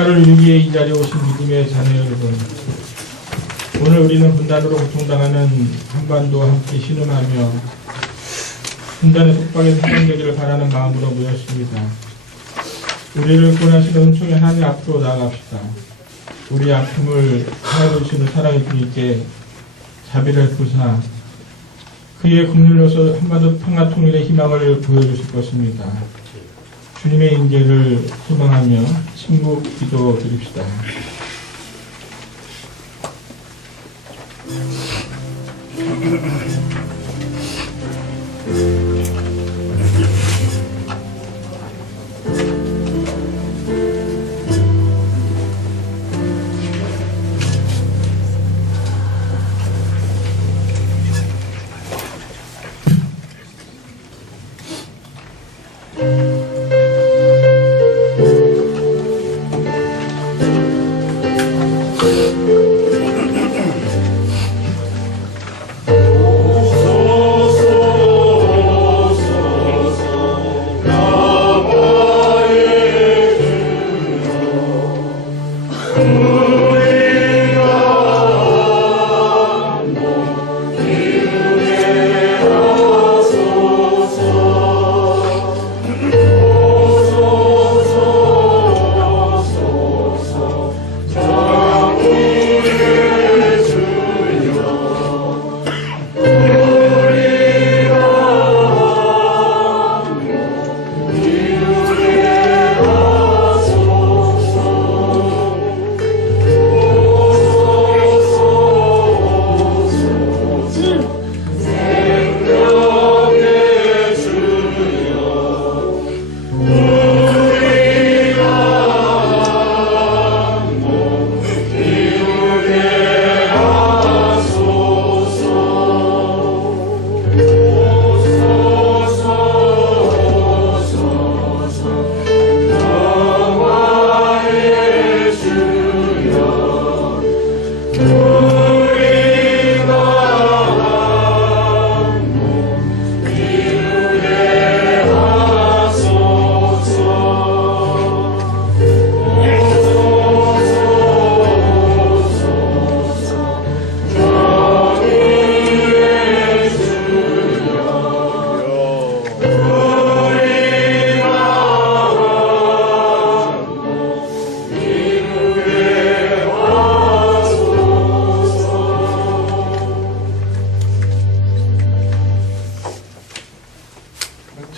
평화를 위기에 이 자리에 오신 믿음의 자녀 여러분, 오늘 우리는 분단으로 고통당하는 한반도와 함께 신음하며 분단의 속박에서 해방되기를 바라는 마음으로 모였습니다. 우리를 구원하시는 은총의 하나님 앞으로 나아갑시다. 우리의 아픔을 하여주시는 사랑의 주님께 자비를 베푸사 그의 긍휼로서 한반도 평화 통일의 희망을 보여주실 것입니다. 주님의 인재를 소망하며 침묵 기도 드립시다.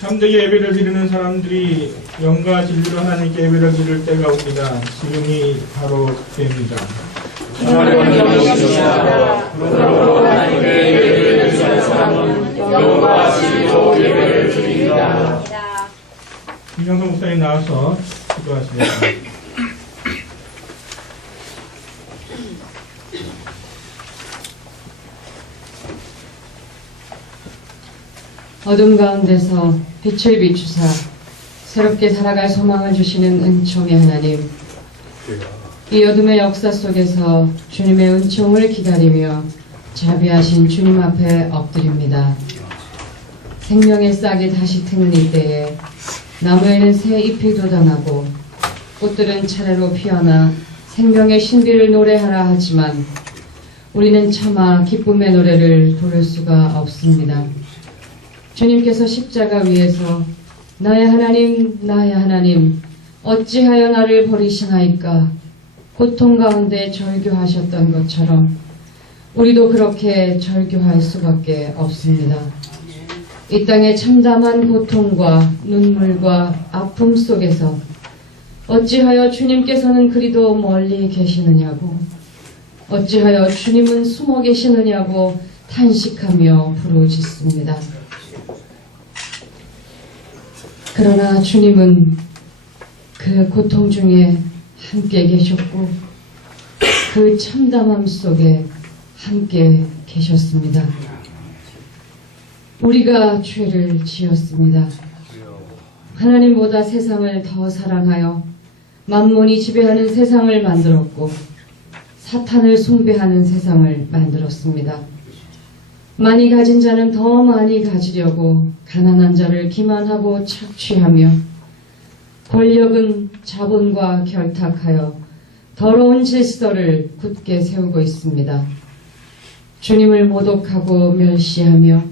참되게 예배를 드리는 사람들이 영과 진리로 하나님께 예배를 드릴 때가 옵니다. 지금이 바로 그때입니다. 하나님께 예배를 드리는 사람은 영과 진리로 예배를 드립니다. 김영선 목사님 나와서 기도하십니다. 어둠 가운데서 빛을 비추사 새롭게 살아갈 소망을 주시는 은총의 하나님, 이 어둠의 역사 속에서 주님의 은총을 기다리며 자비하신 주님 앞에 엎드립니다. 생명의 싹이 다시 트는 이때에 나무에는 새 잎이 돋아나고 꽃들은 차례로 피어나 생명의 신비를 노래하라 하지만 우리는 차마 기쁨의 노래를 부를 수가 없습니다. 주님께서 십자가 위에서 나의 하나님, 나의 하나님, 어찌하여 나를 버리시나이까 고통 가운데 절규하셨던 것처럼 우리도 그렇게 절규할 수밖에 없습니다. 이 땅의 참담한 고통과 눈물과 아픔 속에서 어찌하여 주님께서는 그리도 멀리 계시느냐고, 어찌하여 주님은 숨어 계시느냐고 탄식하며 부르짖습니다. 그러나 주님은 그 고통 중에 함께 계셨고 그 참담함 속에 함께 계셨습니다. 우리가 죄를 지었습니다. 하나님보다 세상을 더 사랑하여 만몬이 지배하는 세상을 만들었고 사탄을 숭배하는 세상을 만들었습니다. 많이 가진 자는 더 많이 가지려고 가난한 자를 기만하고 착취하며 권력은 자본과 결탁하여 더러운 질서를 굳게 세우고 있습니다. 주님을 모독하고 멸시하며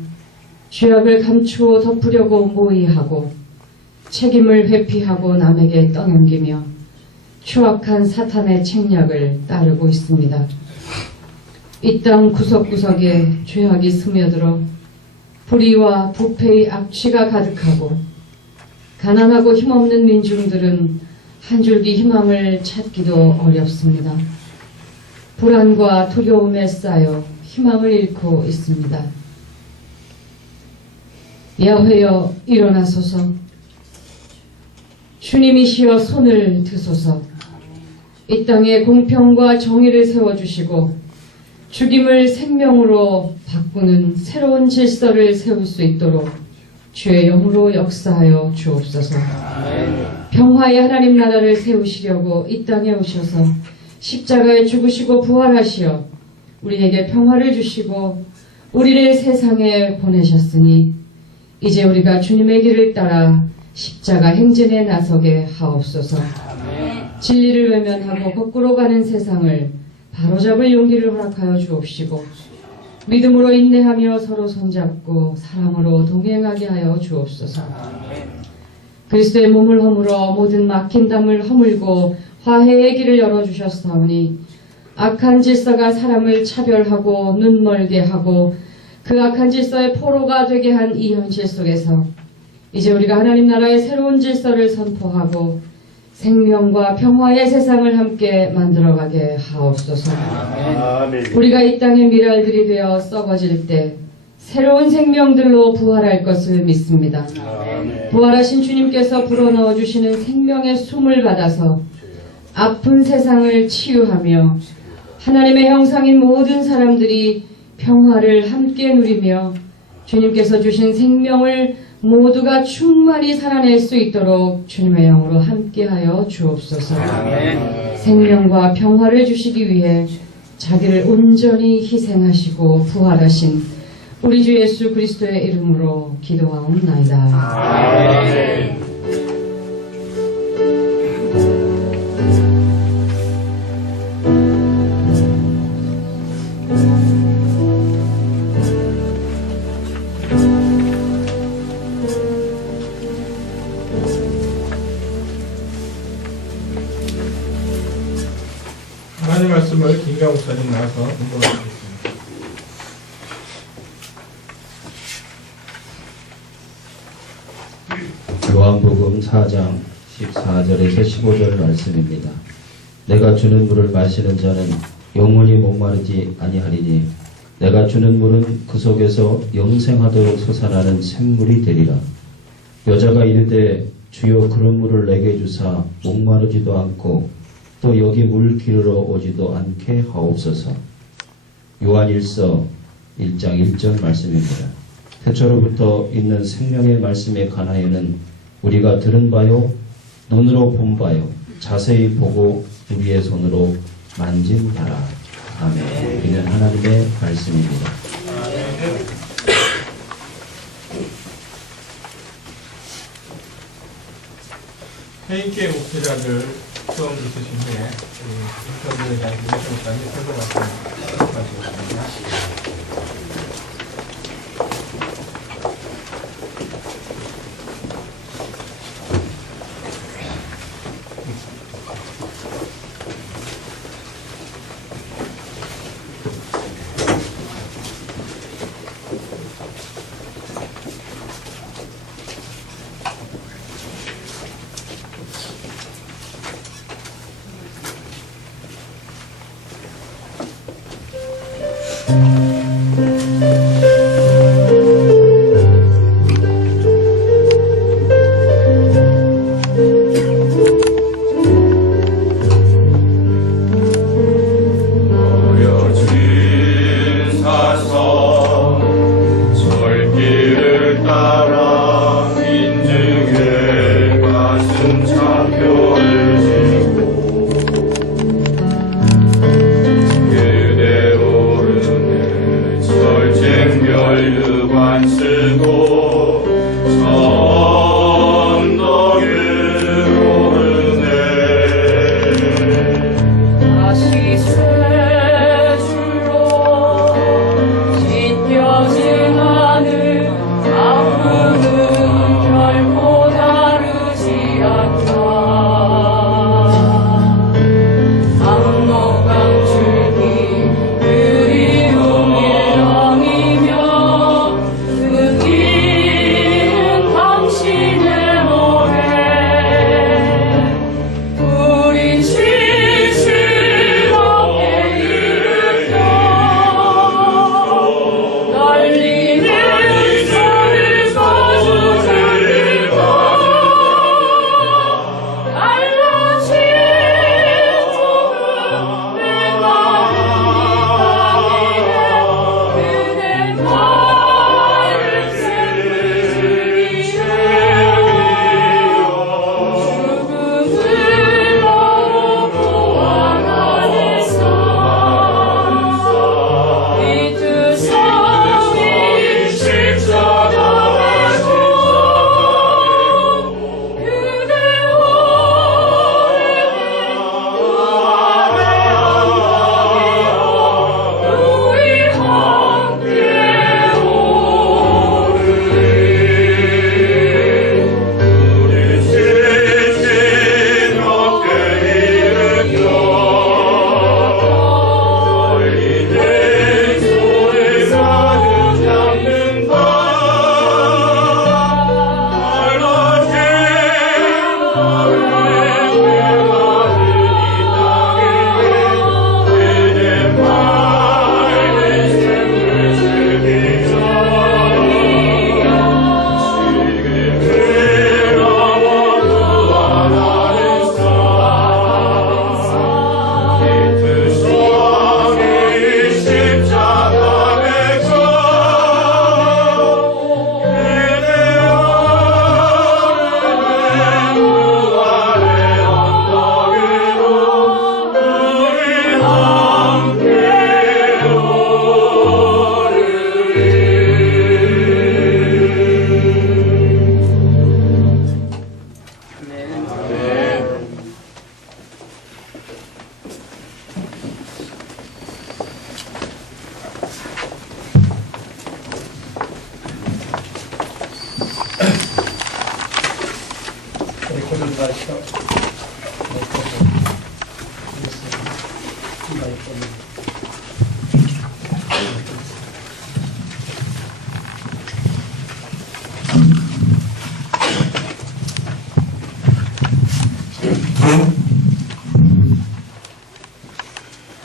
죄악을 감추어 덮으려고 모의하고 책임을 회피하고 남에게 떠넘기며 추악한 사탄의 책략을 따르고 있습니다. 이 땅 구석구석에 죄악이 스며들어 불의와 부패의 악취가 가득하고 가난하고 힘없는 민중들은 한 줄기 희망을 찾기도 어렵습니다. 불안과 두려움에 쌓여 희망을 잃고 있습니다. 야훼여 일어나소서. 주님이시여 손을 드소서. 이 땅에 공평과 정의를 세워주시고 죽임을 생명으로 바꾸는 새로운 질서를 세울 수 있도록 주의 영으로 역사하여 주옵소서. 평화의 하나님 나라를 세우시려고 이 땅에 오셔서 십자가에 죽으시고 부활하시어 우리에게 평화를 주시고 우리를 세상에 보내셨으니 이제 우리가 주님의 길을 따라 십자가 행진에 나서게 하옵소서. 진리를 외면하고 거꾸로 가는 세상을 바로잡을 용기를 허락하여 주옵시고 믿음으로 인내하며 서로 손잡고 사랑으로 동행하게 하여 주옵소서. 그리스도의 몸을 허물어 모든 막힌 담을 허물고 화해의 길을 열어주셨사오니 악한 질서가 사람을 차별하고 눈멀게 하고 그 악한 질서의 포로가 되게 한 이 현실 속에서 이제 우리가 하나님 나라의 새로운 질서를 선포하고 생명과 평화의 세상을 함께 만들어가게 하옵소서. 우리가 이 땅의 미랄들이 되어 썩어질 때 새로운 생명들로 부활할 것을 믿습니다. 부활하신 주님께서 불어넣어 주시는 생명의 숨을 받아서 아픈 세상을 치유하며 하나님의 형상인 모든 사람들이 평화를 함께 누리며 주님께서 주신 생명을 모두가 충만히 살아낼 수 있도록 주님의 영으로 함께하여 주옵소서. 생명과 평화를 주시기 위해 자기를 온전히 희생하시고 부활하신 우리 주 예수 그리스도의 이름으로 기도하옵나이다. 하나님 말씀을 김가 목사님 나와서 공부하겠습니다. 요한복음 4장 14절에서 15절 말씀입니다. 내가 주는 물을 마시는 자는 영원히 목마르지 아니하리니 내가 주는 물은 그 속에서 영생하도록 솟아나는 샘물이 되리라. 여자가 이르되 주여 그런 물을 내게 주사 목마르지도 않고 또 여기 물 기르러 오지도 않게 하옵소서. 요한일서 1장 1절 말씀입니다. 태초로부터 있는 생명의 말씀에 관하여는 우리가 들은 바요 눈으로 본 바요 자세히 보고 우리의 손으로 만진 바라. 아멘. 이는 하나님의 말씀입니다. 해인계 목회자들 수업 있으신 후에 인터뷰에 대한 김목사님 설교 말씀하시겠습니다.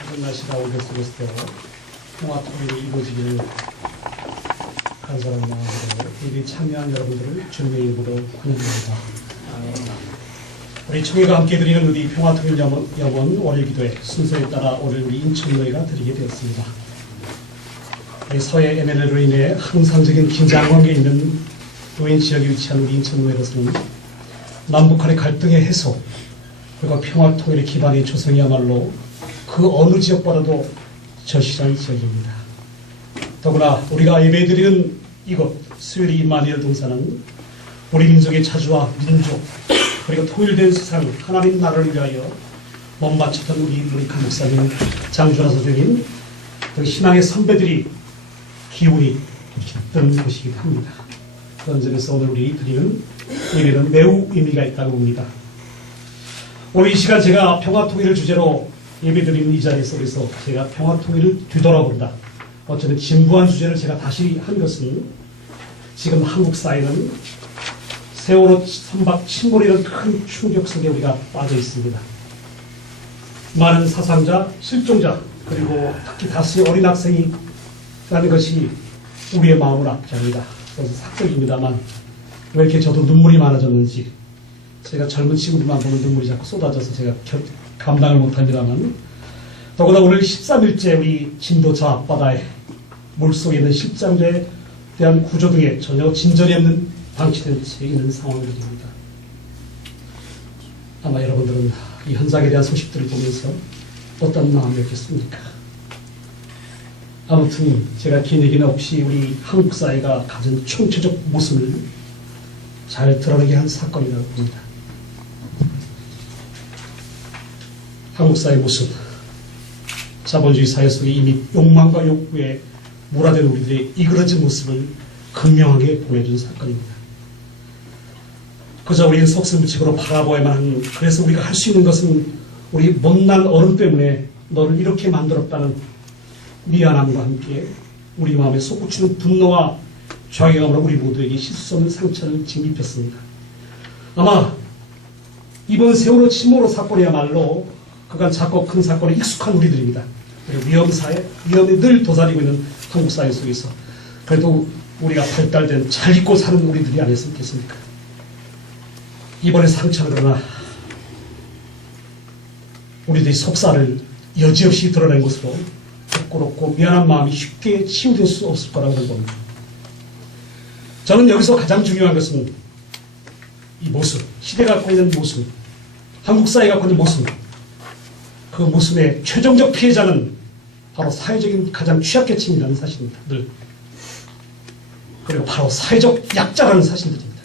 이런 날씨가 오게 속에서도 평화 통일이 이루어지기를 간절한 마음으로 이리 참여한 여러분들을 주님의 이름으로 환영합니다. 우리 총회가 함께 드리는 우리 평화 통일 염원 월요 기도회 순서에 따라 오늘 우리 인천노회가 드리게 되었습니다. 우리 서해 MLL로 인해 항상적인 긴장 관계에 있는 노인 지역에 위치한 우리 인천노회로서는 남북한의 갈등의 해소 그리고 평화 통일의 기반인 조성이야말로 그 어느 지역보다도 절실한 지역입니다. 더구나 우리가 예배드리는 이곳 수요리 임마누엘 동산은 우리 민족의 자주와 민족 그리고 통일된 세상 하나님 나라를 위하여 몸바쳤던 우리 강목사님 장준하 선생님 그 신앙의 선배들이 기운이 깃든 곳이기도 합니다. 그런 점에서 오늘 우리 드리는 예배는 매우 의미가 있다고 봅니다. 오늘 이 시간 제가 평화통일을 주제로 예배드리는 이 자리에서 그래서 제가 평화통일을 뒤돌아본다. 어쩌면 진부한 주제를 제가 다시 한 것은 지금 한국 사회는 세월호 선박 침몰이라는 큰 충격 속에 우리가 빠져 있습니다. 많은 사상자, 실종자, 그리고 특히 다수의 어린 학생이 라는 것이 우리의 마음을 아프게 합니다. 그래서 사적입니다만 왜 이렇게 저도 눈물이 많아졌는지 제가 젊은 친구들만 보면 눈물이 자꾸 쏟아져서 제가 감당을 못합니다만 더구나 오늘 13일째 우리 진도저 앞바다에 물속에 있는 실장자에 대한 구조 등에 전혀 진전이 없는 방치된 채 있는 상황들입니다. 아마 여러분들은 이 현장에 대한 소식들을 보면서 어떤 마음이었겠습니까? 아무튼 제가 긴 얘기는 없이 우리 한국 사회가 가진 총체적 모습을 잘 드러내게 한 사건이라고 봅니다. 한국 사회의 모습, 자본주의 사회 속에 이미 욕망과 욕구에 몰아된 우리들의 이그러진 모습을 극명하게 보내준 사건입니다. 그저 우리는 속수무책으로 바라보아야만 하는 그래서 우리가 할 수 있는 것은 우리 못난 어른 때문에 너를 이렇게 만들었다는 미안함과 함께 우리 마음에 솟구치는 분노와 좌경함으로 우리 모두에게 씻을 수 없는 상처를 지금 입혔습니다. 아마 이번 세월호 침몰 사건이야말로 그간 작고 큰 사건에 익숙한 우리들입니다. 그리고 위험에 늘 도사리고 있는 한국 사회 속에서 그래도 우리가 발달된 잘 잊고 사는 우리들이 아니었겠습니까? 이번에 상처는 그러나 우리들의 속살을 여지없이 드러낸 것으로 부끄럽고 미안한 마음이 쉽게 치유될 수 없을 거라고 봅니다. 저는 여기서 가장 중요한 것은 이 모습, 시대가 갖고 있는 모습, 한국 사회가 갖고 있는 모습, 그 모습의 최종적 피해자는 바로 사회적인 가장 취약계층이라는 사실입니다. 늘. 그리고 바로 사회적 약자라는 사실들입니다.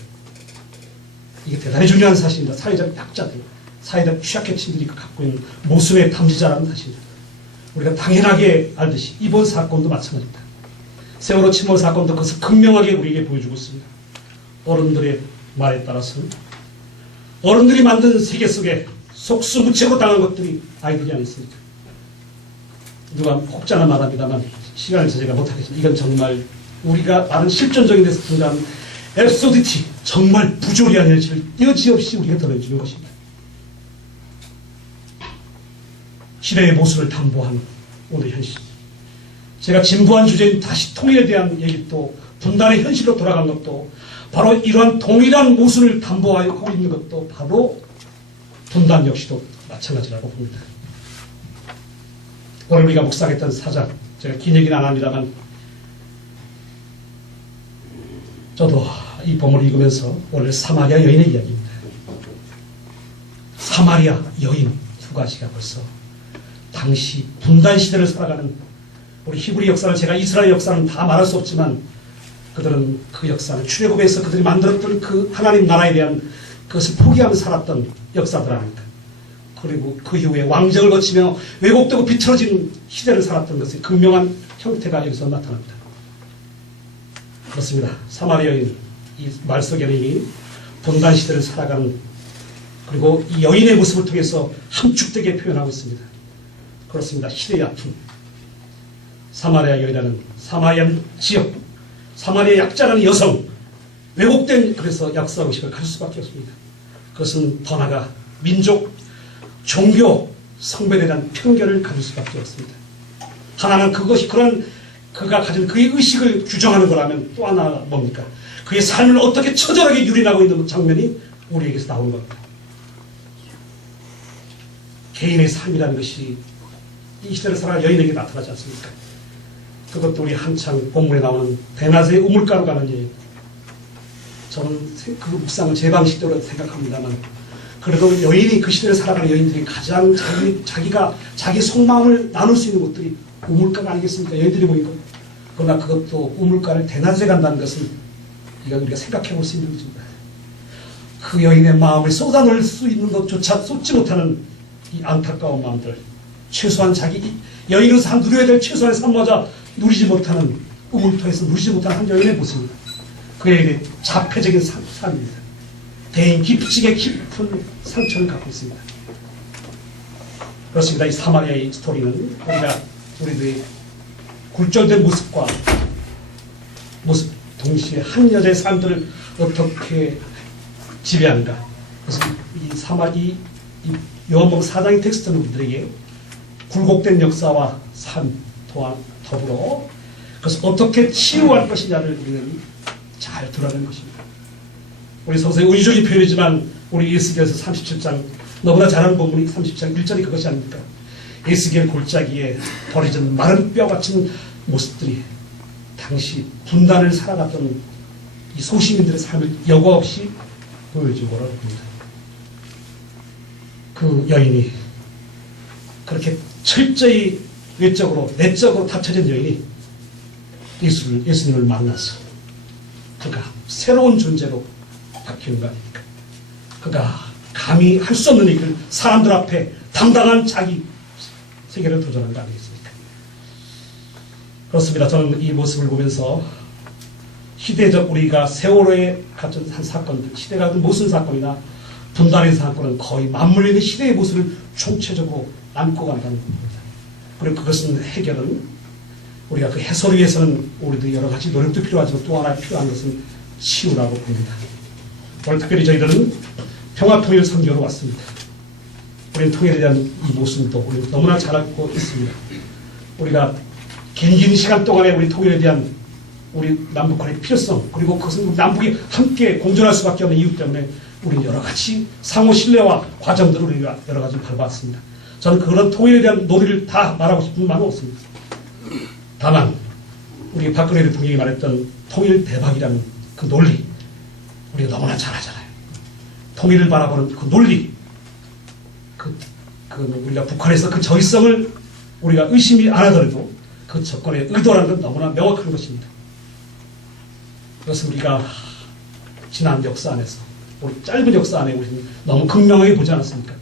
이게 대단히 중요한 사실입니다. 사회적 약자들, 사회적 취약계층들이 갖고 있는 모습의 담지자라는 사실입니다. 우리가 당연하게 알듯이 이번 사건도 마찬가지입니다. 세월호 침몰 사건도 그것을 극명하게 우리에게 보여주고 있습니다. 어른들의 말에 따라서는 어른들이 만든 세계 속에 속수무책으로 당한 것들이 아이들이 아니었습니까? 누가 혹자나 말합니다만 시간에서 제가 못하겠습니다. 이건 정말 우리가 다른 실존적인 데서 등장하는 앱소디티, 정말 부조리한 현실을 여지없이 우리가 드러내주는 것입니다. 시대의 모습을 담보한 오늘 현실. 제가 진부한 주제인 다시 통일에 대한 얘기도 분단의 현실로 돌아간 것도 바로 이러한 동일한 모습을 담보하고 있는 것도 바로 분단 역시도 마찬가지라고 봅니다. 오늘 우리가 묵상했던 사장, 제가 긴 얘기는 안 합니다만 저도 이 본문을 읽으면서 오늘 사마리아 여인의 이야기입니다. 사마리아 여인 두 가지가 벌써 당시 분단 시대를 살아가는 우리 히브리 역사를 제가 이스라엘 역사는 다 말할 수 없지만 그들은 그 역사를 출애굽에서 그들이 만들었던 그 하나님 나라에 대한 그것을 포기하며 살았던 역사들 아닙니까? 그리고 그 이후에 왕정을 거치며 왜곡되고 비틀어진 시대를 살았던 것의 극명한 형태가 여기서 나타납니다. 그렇습니다. 사마리아 여인, 이 말 속에는 이미 분단 시대를 살아가는 그리고 이 여인의 모습을 통해서 함축되게 표현하고 있습니다. 그렇습니다. 시대의 아픔. 사마리아 여인이라는 사마리아 지역, 사마리아 약자라는 여성, 왜곡된 그래서 역사의식을 가질 수밖에 없습니다. 그것은 더 나아가 민족, 종교, 성별에 대한 편견을 가질 수밖에 없습니다. 하나는 그것이 그런 그가 가진 그의 의식을 규정하는 거라면 또 하나 뭡니까? 그의 삶을 어떻게 처절하게 유린하고 있는 장면이 우리에게서 나오는 겁니다. 개인의 삶이라는 것이 이 시대를 살아가는 여인에게 나타나지 않습니까? 그것도 우리 한창 본문에 나오는 대낮의 우물가로 가는 여인. 저는 그 묵상을 제 방식대로 생각합니다만 그래도 여인이 그 시대를 살아가는 여인들이 가장 자기가 자기 속마음을 나눌 수 있는 곳들이 우물가가 아니겠습니까? 여인들이 모이고. 그러나 그것도 우물가를 대낮에 간다는 것은 이건 우리가 생각해 볼 수 있는 것입니다. 그 여인의 마음을 쏟아놓을 수 있는 것조차 쏟지 못하는 이 안타까운 마음들, 최소한 자기 여인으로서 누려야 될 최소한의 삶마저 누리지 못하는 우물터에서 누리지 못하는 한 여인의 모습입니다. 그 여인의 자폐적인 삶입니다. 대인 깊게 깊은 상처를 갖고 있습니다. 그렇습니다. 이 사마리아의 스토리는 우리들의 굴절된 모습 동시에 한 여자의 삶들을 어떻게 지배하는가. 그래서 이 요한복음 4장의 텍스트는 우리들에게 굴곡된 역사와 삶 또한 더불어 그래서 어떻게 치유할 것이냐를 우리는 잘 드러낸 것입니다. 우리 서서히 의존이 표현이지만 우리 에스겔서 37장 너무나 잘 아는 본문이 37장 1절이 그것이 아닙니까? 에스겔 골짜기에 버려진 마른 뼈 같은 모습들이 당시 분단을 살아갔던 이 소시민들의 삶을 여과 없이 보여주고를 합니다. 그 여인이 그렇게 철저히 외적으로 내적으로 닫혀진 여인이 예수님을 만나서 그가 새로운 존재로 바뀌는 거 아닙니까? 그가 감히 할 수 없는 일을 사람들 앞에 당당한 자기 세계를 도전한 거 아니겠습니까? 그렇습니다. 저는 이 모습을 보면서 시대적 우리가 세월호에 갇힌 한 사건들, 시대가 같은 모순 사건이나 분단의 사건은 거의 맞물려 있는 시대의 모습을 총체적으로 안고 간다는 겁니다. 그리고 그것은 해결은 우리가 그 해소를 위해서는 우리도 여러 가지 노력도 필요하지만 또 하나 필요한 것은 치유라고 봅니다. 오늘 특별히 저희들은 평화통일 선교로 왔습니다. 우리는 통일에 대한 이 모습도 우리 너무나 잘 알고 있습니다. 우리가 긴 시간 동안에 우리 통일에 대한 우리 남북한의 필요성 그리고 그것은 남북이 함께 공존할 수밖에 없는 이유 때문에 우리는 여러 가지 상호 신뢰와 과정들을 우리가 여러 가지 밟아왔습니다. 저는 그런 통일에 대한 논의를 다 말하고 싶은 마음은 없습니다. 다만 우리 박근혜 대통령이 말했던 통일 대박이라는 그 논리 우리가 너무나 잘 하잖아요. 통일을 바라보는 그 논리 우리가 북한에서 그 저의성을 우리가 의심이 안 하더라도 그 접근의 의도라는 건 너무나 명확한 것입니다. 그것은 우리가 지난 역사 안에서 우리 짧은 역사 안에 우리는 너무 극명하게 보지 않았습니까?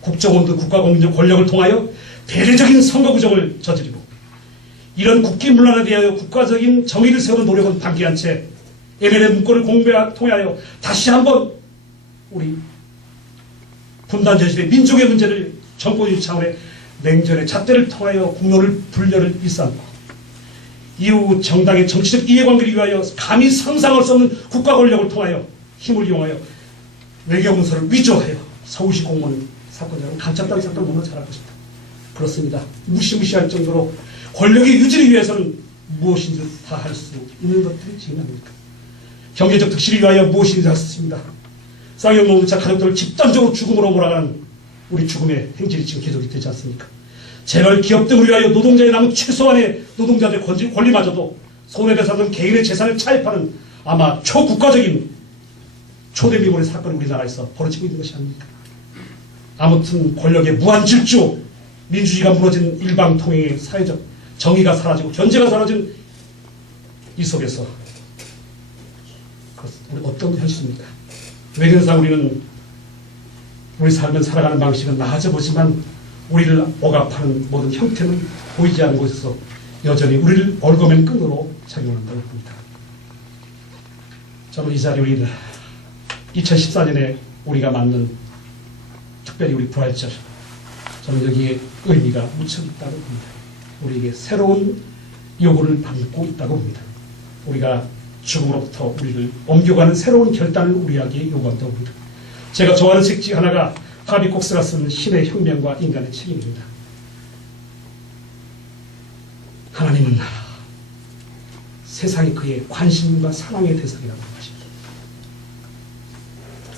국정원도 국가공적 권력을 통하여 대대적인 선거부정을 저지르고 이런 국기문란에 대하여 국가적인 정의를 세우는 노력은 방기한 채 ML의 문건을 통하여 다시 한번 우리 분단저지대 민족의 문제를 정권주의 차원의 냉전의 잣대를 통하여 국론을 분열을 일삼고 이후 정당의 정치적 이해관계를 위하여 감히 상상할 수 없는 국가 권력을 통하여 힘을 이용하여 외교문서를 위조하여 서울시 공무원 사건 여러분 간첩단 사건 너무 잘할 것입니다. 그렇습니다. 무시무시할 정도로 권력의 유지를 위해서는 무엇인지 다 할 수 있는 것들이 지금 아닙니까? 경제적 득실을 위하여 무엇인지 할 수 있습니다. 쌍용 노동자 가족들을 집단적으로 죽음으로 몰아가는 우리 죽음의 행진이 지금 계속이 되지 않습니까? 재벌 기업 등을 위하여 노동자의 남은 최소한의 노동자들의 권리마저도 손해배상등 개인의 재산을 차입하는 아마 초국가적인 초대미문의 사건이 우리나라에서 벌어지고 있는 것이 아닙니까? 아무튼 권력의 무한질주, 민주주의가 무너진 일방통행의 사회적 정의가 사라지고 견제가 사라진 이 속에서 우리 어떤 현실입니까? 외견상 우리는 우리 삶을 살아가는 방식은 나아져 보지만 우리를 억압하는 모든 형태는 보이지 않는 곳에서 여전히 우리를 얼거맨 끈으로 작용한다고 봅니다. 저는 이 자리에 우리 2014년에 우리가 맞는 특별히 우리 부활절 저는 여기에 의미가 무척 있다고 봅니다. 우리에게 새로운 요구를 받고 있다고 봅니다. 우리가 죽음으로부터 우리를 옮겨가는 새로운 결단을 우리에게 요구한다고 봅니다. 제가 좋아하는 책 중 하나가 하비 콕스가 쓴 신의 혁명과 인간의 책임입니다. 하나님은 세상이 그의 관심과 사랑의 대상이라고 하십니다.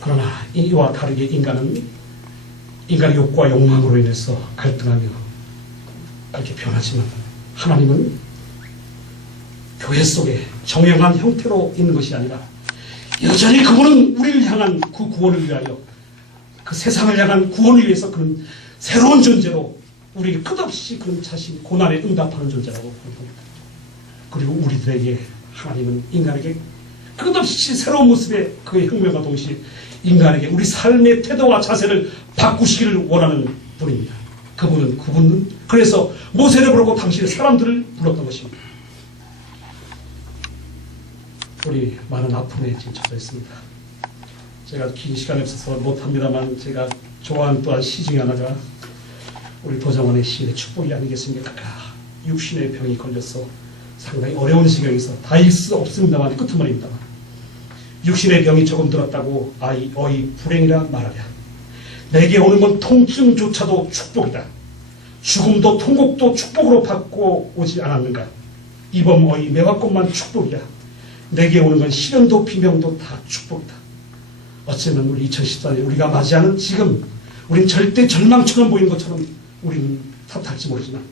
그러나 이와 다르게 인간의 욕구와 욕망으로 인해서 갈등하며 그렇게 변하지만 하나님은 교회 속에 정형한 형태로 있는 것이 아니라 여전히 그분은 우리를 향한 그 구원을 위하여 그 세상을 향한 구원을 위해서 그는 새로운 존재로 우리에게 끝없이 그런 자신 고난에 응답하는 존재라고 봅니다. 그리고 우리들에게 하나님은 인간에게 끝없이 새로운 모습의 그의 혁명과 동시에 인간에게 우리 삶의 태도와 자세를 바꾸시기를 원하는 분입니다. 그분은 그래서 모세를 부르고 당신의 사람들을 불렀던 것입니다. 우리 많은 아픔에 지금 처져 있습니다. 제가 긴 시간이 없어서 못합니다만 제가 좋아하는 또한 시 중에 하나가 우리 도정원의 시인의 축복이 아니겠습니까? 육신의 병이 걸려서 상당히 어려운 지경에서 다 읽을 수 없습니다만 끝머리입니다만 육신의 병이 조금 들었다고 어이 불행이라 말하랴. 내게 오는 건 통증조차도 축복이다. 죽음도 통곡도 축복으로 받고 오지 않았는가. 이번 어이 매화꽃만 축복이야. 내게 오는 건 시련도 비명도 다 축복이다. 어쩌면 우리 2014년 우리가 맞이하는 지금 우린 절대 절망처럼 보이는 것처럼 우리는 탓할지 모르지만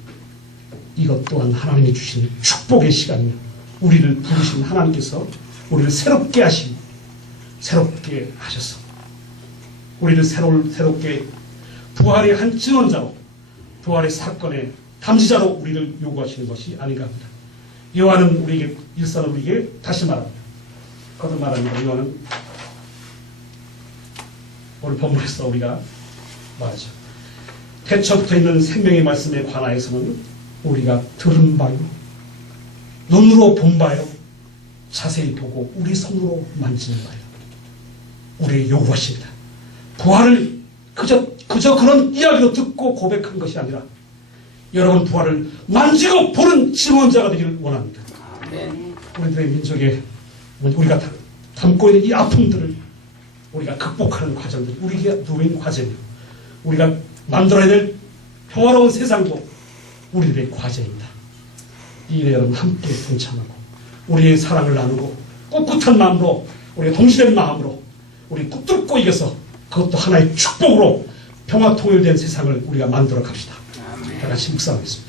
이것 또한 하나님이 주신 축복의 시간이며 우리를 부르신 하나님께서 우리를 새롭게 하셔서 우리를 새롭게 부활의 한 증언자로 부활의 사건의 담지자로 우리를 요구하시는 것이 아닌가 합니다. 요한은 우리에게 일서는 우리에게 다시 말합니다. 거듭 말합니다. 요한은 오늘 본문에서 우리가 말하죠. 태초부터 있는 생명의 말씀에 관하여서는 우리가 들은 바요, 눈으로 본 바요, 자세히 보고 우리 손으로 만지는 바요. 우리의 요구하십니다. 부활을 그저 그런 이야기로 듣고 고백한 것이 아니라 여러분 부활을 만지고 보는 증언자가 되기를 원합니다. 우리들의 민족에 우리가 담고 있는 이 아픔들을 우리가 극복하는 과정들이 우리에게 누인 과제입니다. 우리가 만들어야 될 평화로운 세상도 우리들의 과제입니다. 이 일에 여러분 함께 동참하고 우리의 사랑을 나누고 꿋꿋한 마음으로 우리가 동시된 마음으로 우리 붙들고 이겨서 그것도 하나의 축복으로 평화 통일된 세상을 우리가 만들어 갑시다. 다 같이 묵상하겠습니다.